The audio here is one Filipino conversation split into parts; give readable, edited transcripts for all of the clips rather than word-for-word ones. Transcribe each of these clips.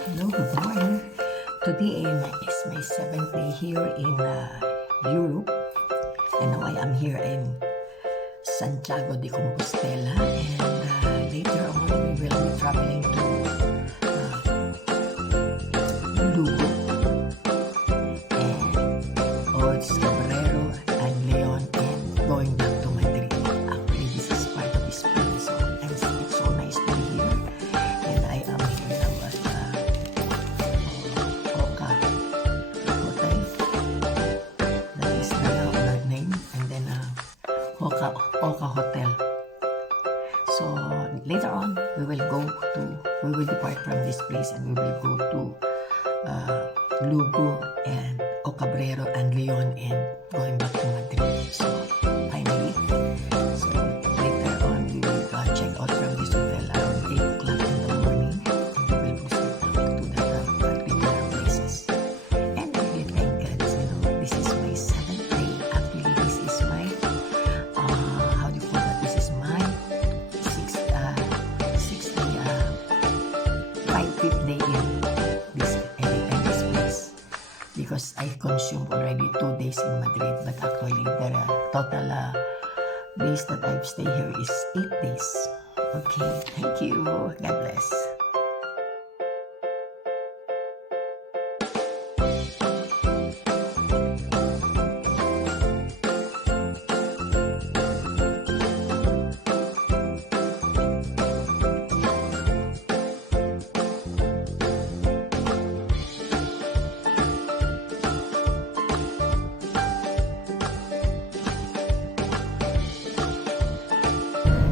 Hello, good morning. Today is my seventh day here in Europe, and now I am here in Santiago de Compostela, and later on we will be traveling to Lugo and Ots, Cabrero, and Leon, and going back to Madrid. Actually, this is part of Spain, so it's so nice to be here, and I am here now at Oka Hotel. That is the name, and then Oka Hotel. So later on, we will depart from this place, and we will go to Lugo and Ocabrero and Leon, and going back to Madrid. So finally, later on we will check out from this hotel around 8 o'clock in the morning, and we will proceed to the particular places. And I really thank God, this is my 7th day. Actually, this is my how do you call that? This is my 5th day in this place, because I consumed already 2 days in Madrid, but actually the total days that I've stayed here is 8 days. Okay, thank you. God bless.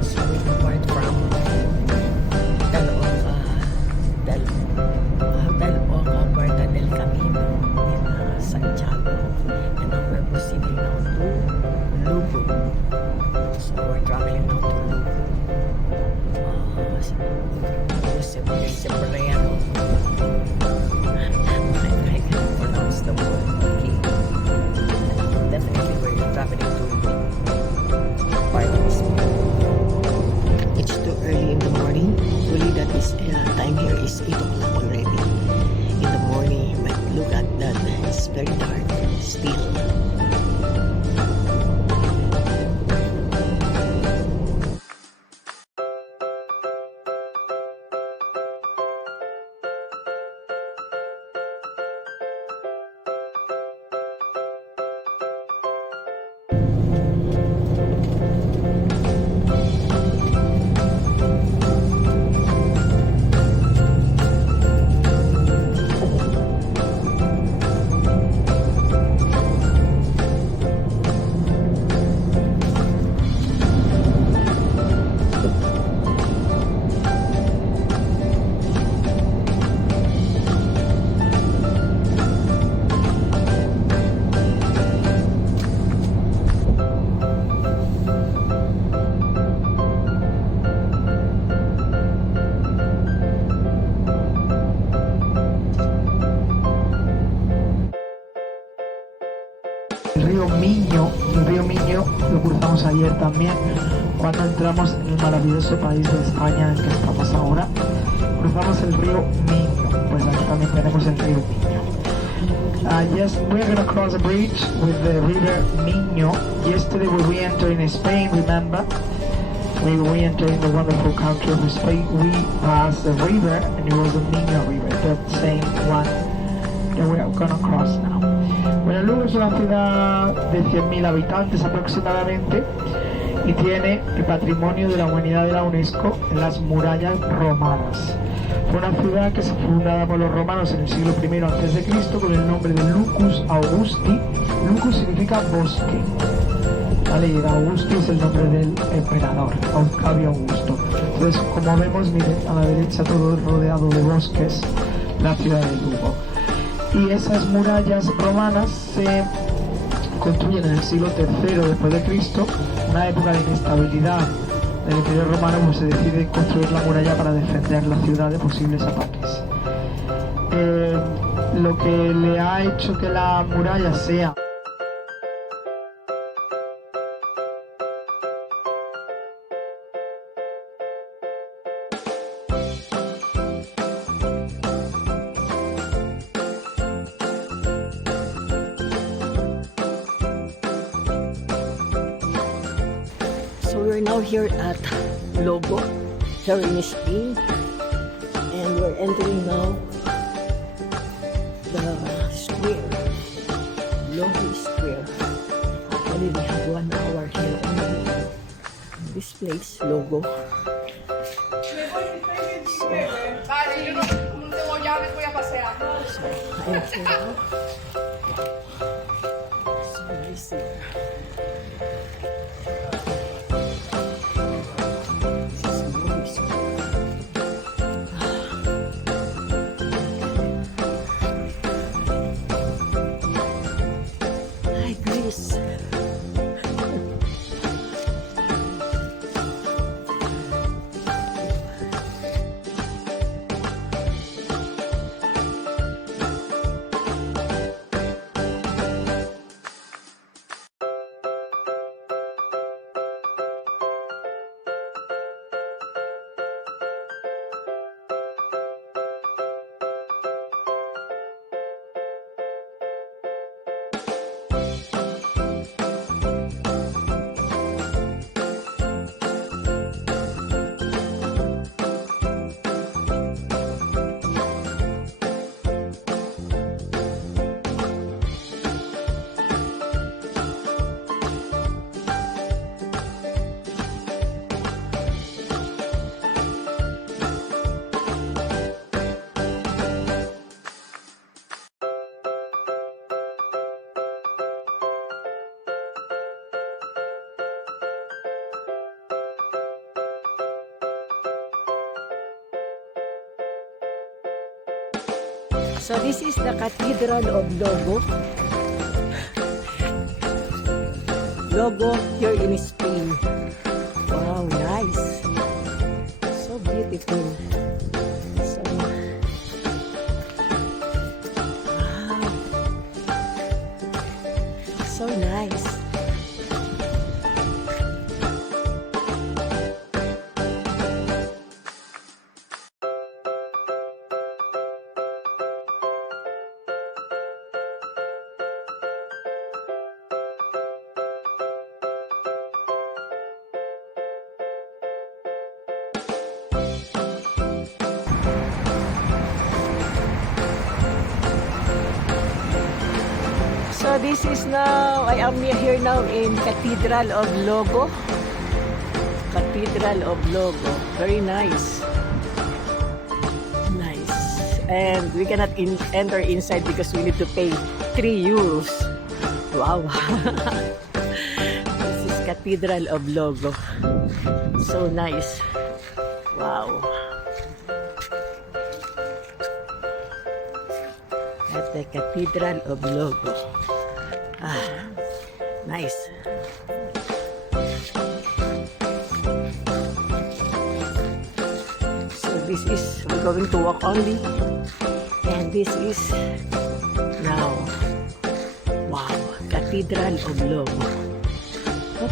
So we depart from Hotel Oca Puerta del Camino in Santiago, and now we're proceeding now to Lugo. So we're traveling now to Lugo. Cebrero. I can't pronounce the word. Okay. Definitely we're traveling to part of Spain. It's too early in the morning. Usually that is time here is 8 o'clock already in the morning, but look at that, it's very dark still. El río Miño lo cruzamos ayer también cuando entramos en el maravilloso país de España en el que estamos ahora. Cruzamos el río Miño, pues aquí también tenemos el río Miño. Yes, we're going to cross a bridge with the river Miño. Yesterday when we entered in Spain, remember, when we entered in the wonderful country of Spain, we passed the river, and it was the Miño River, the same one that we are going to cross now. Bueno, Lugo es una ciudad de 100.000 habitantes aproximadamente y tiene el patrimonio de la humanidad de la UNESCO en las murallas romanas. Fue una ciudad que se fue fundada por los romanos en el siglo I a.C. con el nombre de Lucus Augusti. Lucus significa bosque, ¿vale? Y Augusti es el nombre del emperador, Octavio Augusto. Entonces, como vemos, miren, a la derecha todo rodeado de bosques, la ciudad de Lugo. Y esas murallas romanas se construyen en el siglo III después de Cristo, una época de inestabilidad del Imperio Romano, pues se decide construir la muralla para defender la ciudad de posibles ataques. Lo que le ha hecho que la muralla sea now here at Logo, here in Spain, and we're entering now the square, Logo Square. Actually, we have 1 hour here only. This place, Logo. I'm here now. So nice here. This is Logo Square. Hi, Grace. So this is the Cathedral of Logo. Logo here in Spain. Wow, nice. So beautiful. So, wow. So nice. So this is now, I am here now in Cathedral of Logo. Cathedral of Logo. Very nice. Nice. And we cannot enter inside because we need to pay 3 euros. Wow. This is Cathedral of Logo. So nice. Wow. At the Cathedral of Logo. Ah, nice. So this is, we're going to walk only. And this is now, wow, Cathedral of Logo.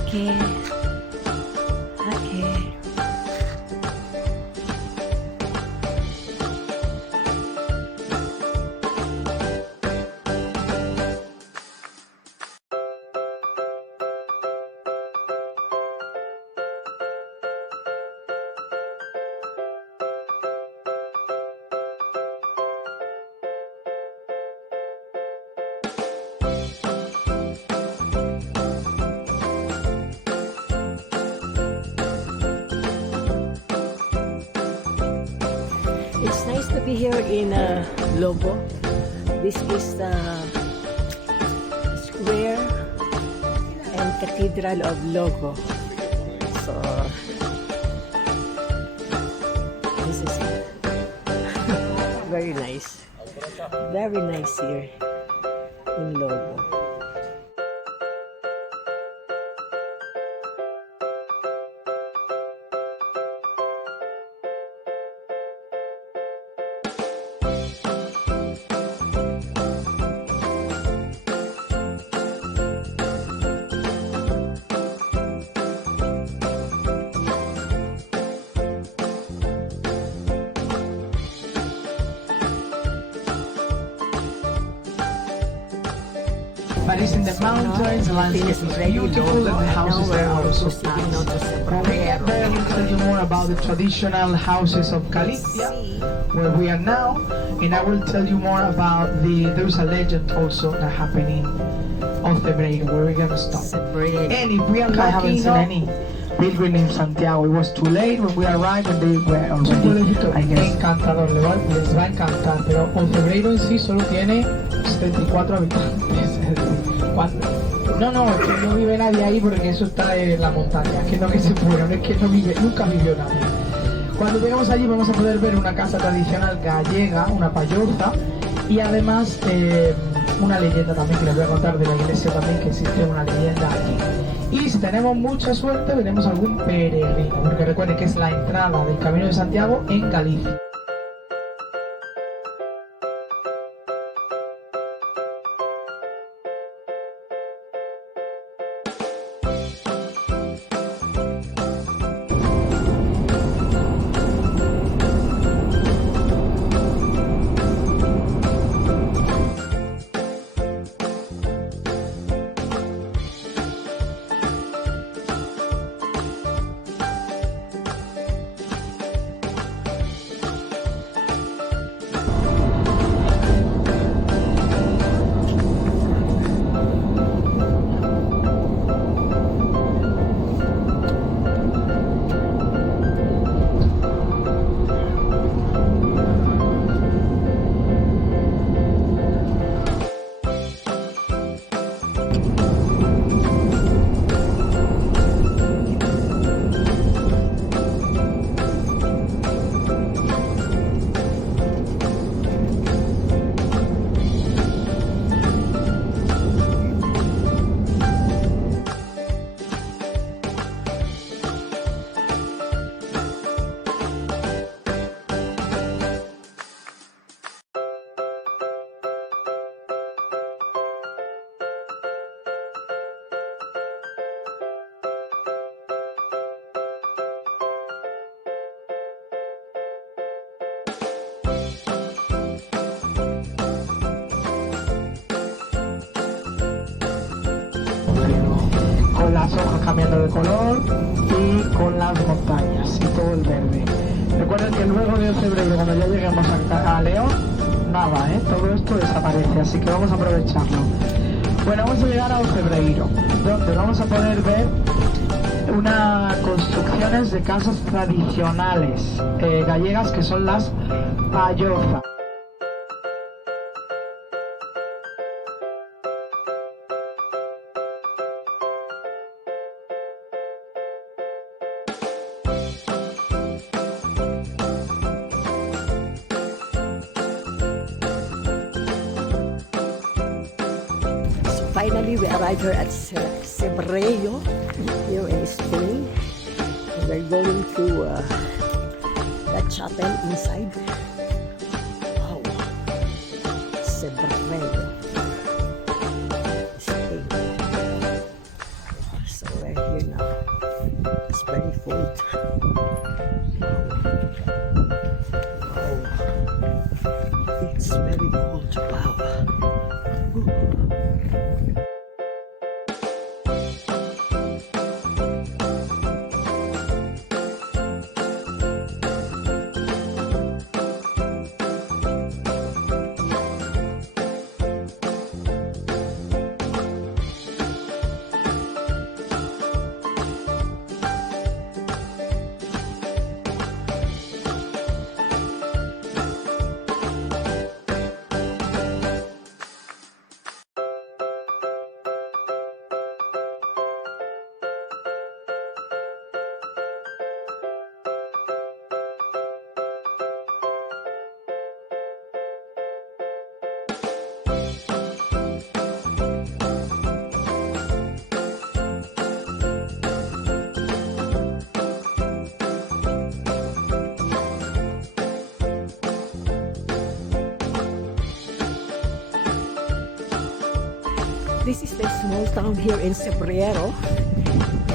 Okay. Okay. It's nice to be here in Logo. This is the square and Cathedral of Logo. So this is it. Very nice. Very nice here in Logo. But it's in the mountains, the landscape is beautiful, and the houses there are also nice. When we get there, we'll tell you more about the traditional houses of Galicia, where we are now, and I will tell you more about there's a legend also that happening on Cebreiro, where we're gonna stop. And if we are lucky enough, pilgrim in Santiago. It was too late when we arrived and they were already, I guess. Encantador, les va a encantar, pero Ocebreiro en sí solo tiene 74 habitantes. No, es que no vive nadie ahí porque eso está en la montaña, que no que se fueron, es que no vive, nunca vivió nadie. Cuando llegamos allí vamos a poder ver una casa tradicional gallega, una payoza, y además una leyenda también que les voy a contar de la iglesia también, que existe una leyenda allí. Y si tenemos mucha suerte veremos algún peregrino, porque recuerden que es la entrada del Camino de Santiago en Galicia. Con las hojas cambiando de color y con las montañas y todo el verde. Recuerden que luego de Ocebreiro, cuando ya lleguemos a León, nada, todo esto desaparece, así que vamos a aprovecharlo. Bueno, vamos a llegar a Ocebreiro, donde vamos a poder ver unas construcciones de casas tradicionales gallegas, que son las payozas. Finally, we arrived here at Cebreiro, here in Spain. We're going to the chapel inside. Wow, Cebreiro, Spain. So we're here now. It's very cold. Wow, it's very cold. Wow. This is the small town here in Cebreiro.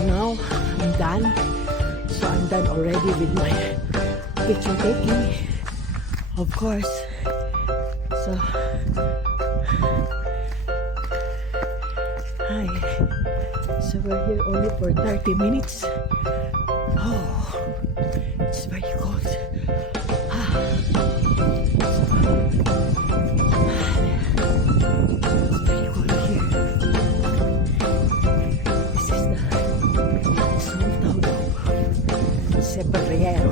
Now I'm done. So I'm done already with my picture taking, of course. So So we're here only for 30 minutes. Oh, it's very cold. Ah. It's very cold here. This is the small town of Cebrero.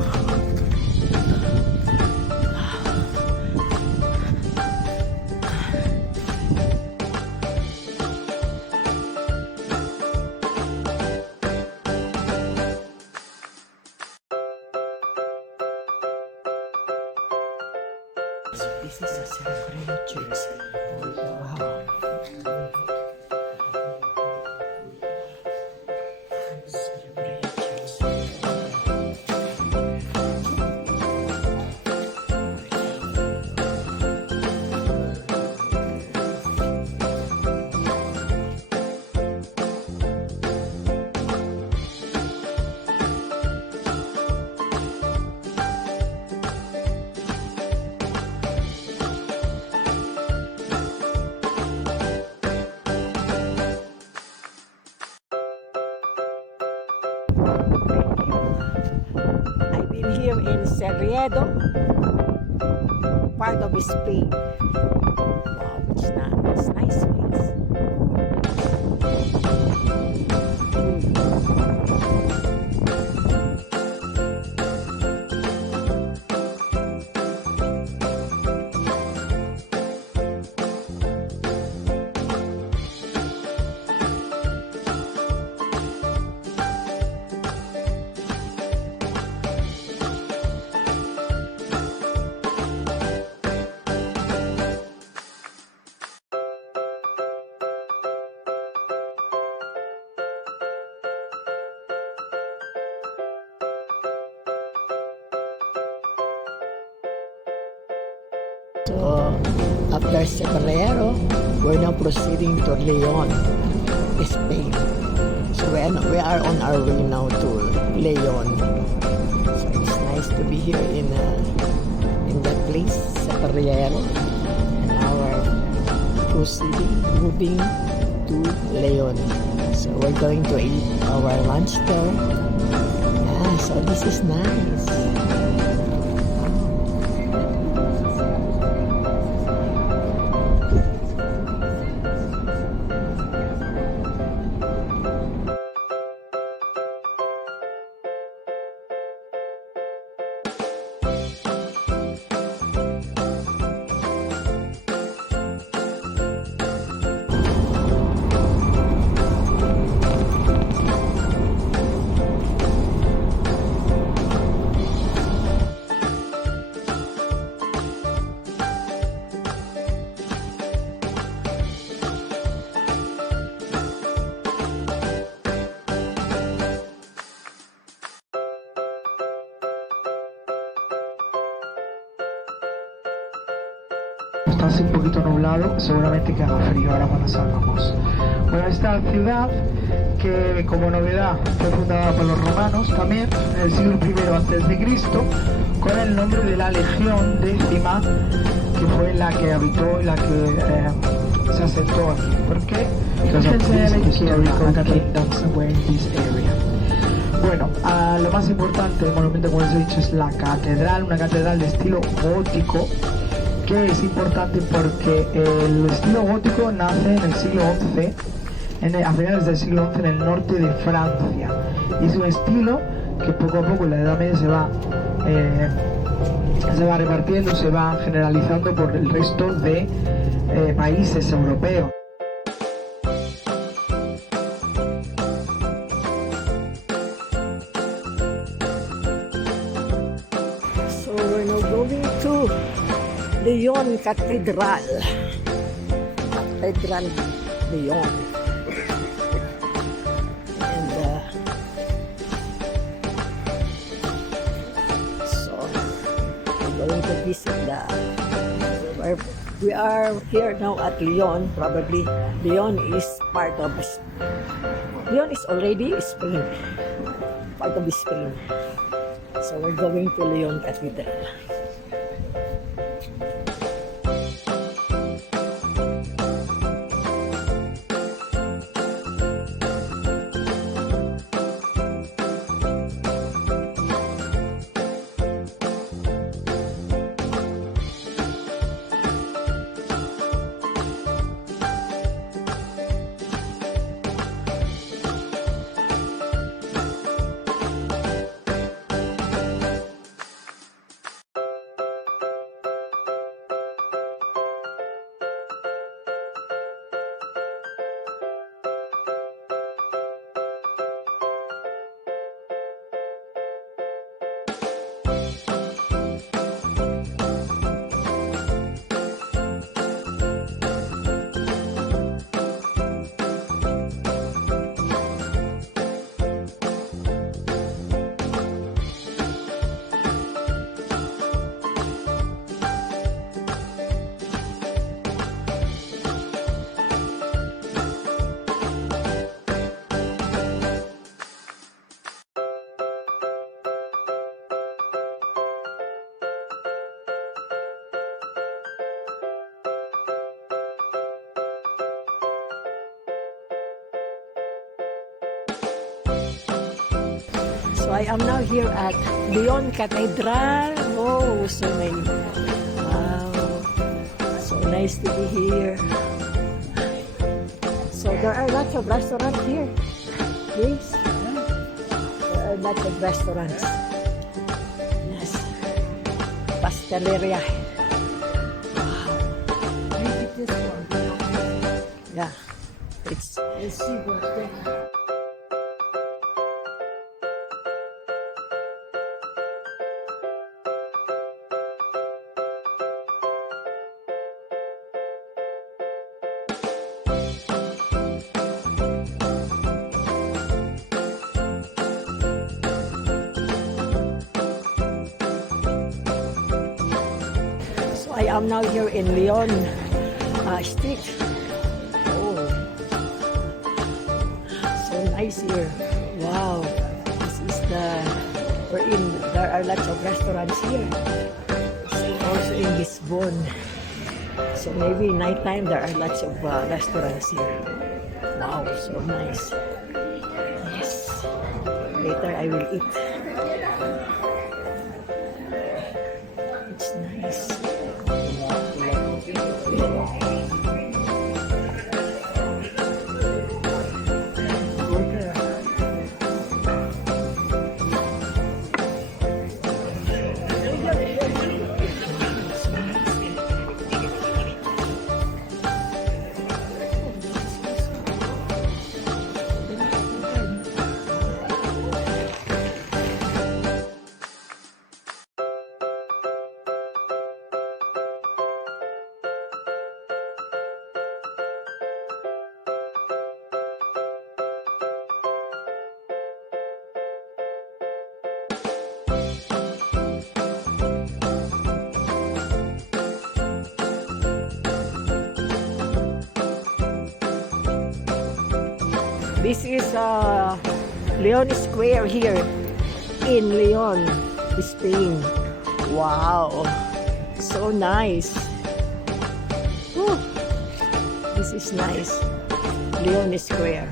This is a Cebrero church. Wow. Cebrero church. I've been here in Cerriedo, part of Spain. Wow, it's nice place. So, after Cebrero, we're now proceeding to Leon, Spain. So we are on our way now to Leon. So it's nice to be here in that place, Cebrero. And now we're proceeding, moving to Leon. So we're going to eat our lunch there. Yeah, so this is nice. Está así un poquito nublado, seguramente que haga frío ahora cuando salgamos. Bueno, esta ciudad, que como novedad fue fundada por los romanos también, en el siglo I a.C., con el nombre de la Legión Décima, que fue la que habitó y la que se asentó aquí. ¿Por qué? Bueno, lo más importante del monumento, como les he dicho, es la catedral, una catedral de estilo gótico, que es importante porque el estilo gótico nace en el siglo XI, a finales del siglo XI, en el norte de Francia. Y es un estilo que poco a poco en la Edad Media se va repartiendo, se va generalizando por el resto de países europeos. So we're now going to Leon Cathedral. Cathedral Leon. And so we're going to visit we are here now at Leon. Probably Leon is part of Leon is already Spain. Part of Spain. So we're going to Leon Cathedral. So I am now here at Leon Cathedral. Oh, so many. Wow. So nice to be here. So there are lots of restaurants here. Yes. There are lots of restaurants. Yes. Pasteleria. Wow. Yeah. Let's see what's there. I am now here in Leon Street. Oh, so nice here. Wow, this is we're in. There are lots of restaurants here. Also in Lisbon. So maybe nighttime there are lots of restaurants here. Wow, so nice. Yes. Later I will eat. It's nice. This is Leon Square here in Leon, Spain. Wow, so nice. Whew. This is nice. Leon Square.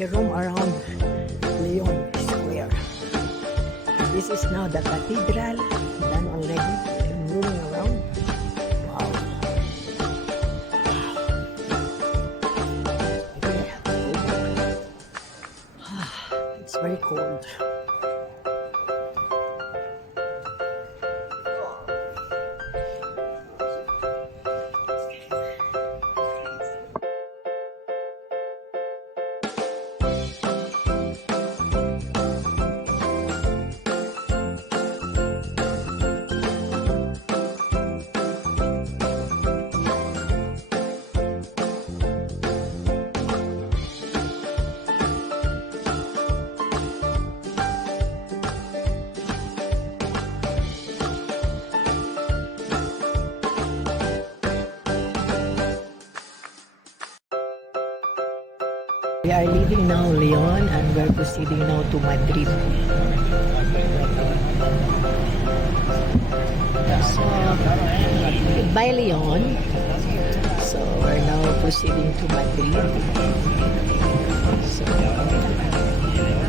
I roam around Leon Square. This is now the cathedral. Done already. I'm roaming around. Wow. I think I have to go back. It's very cold. We are leaving now Leon and we're proceeding now to Madrid. So, goodbye Leon. So, we're now proceeding to Madrid. So,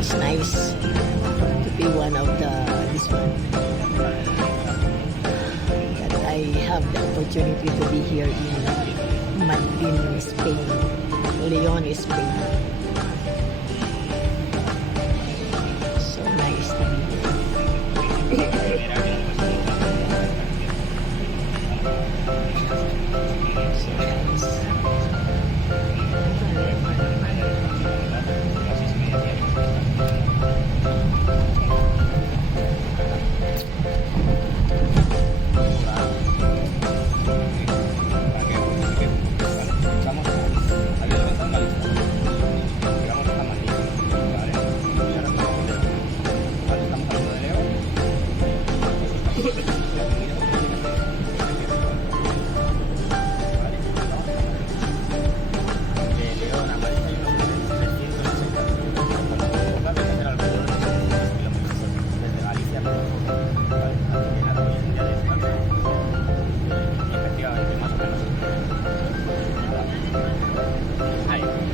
it's nice to be one of this one. That I have the opportunity to be here in Madrid, Spain. Leon, Spain. So nice to be here. So nice.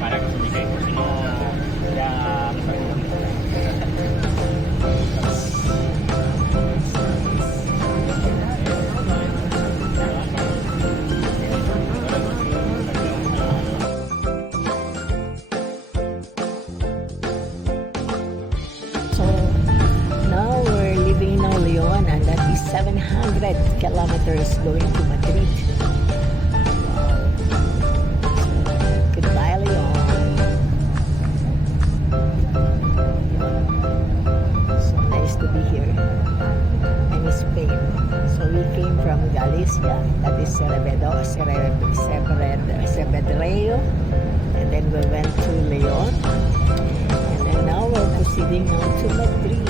Para que se ubique, por si no, ya no sabemos dónde está. So now we're living in Leon, and that is 700 kilometers going to Madrid. Wow. So, goodbye, Leon. So nice to be here. And Spain. So we came from Galicia, that is Cerbedreo, and then we went to Leon. And then now we're proceeding on to Madrid.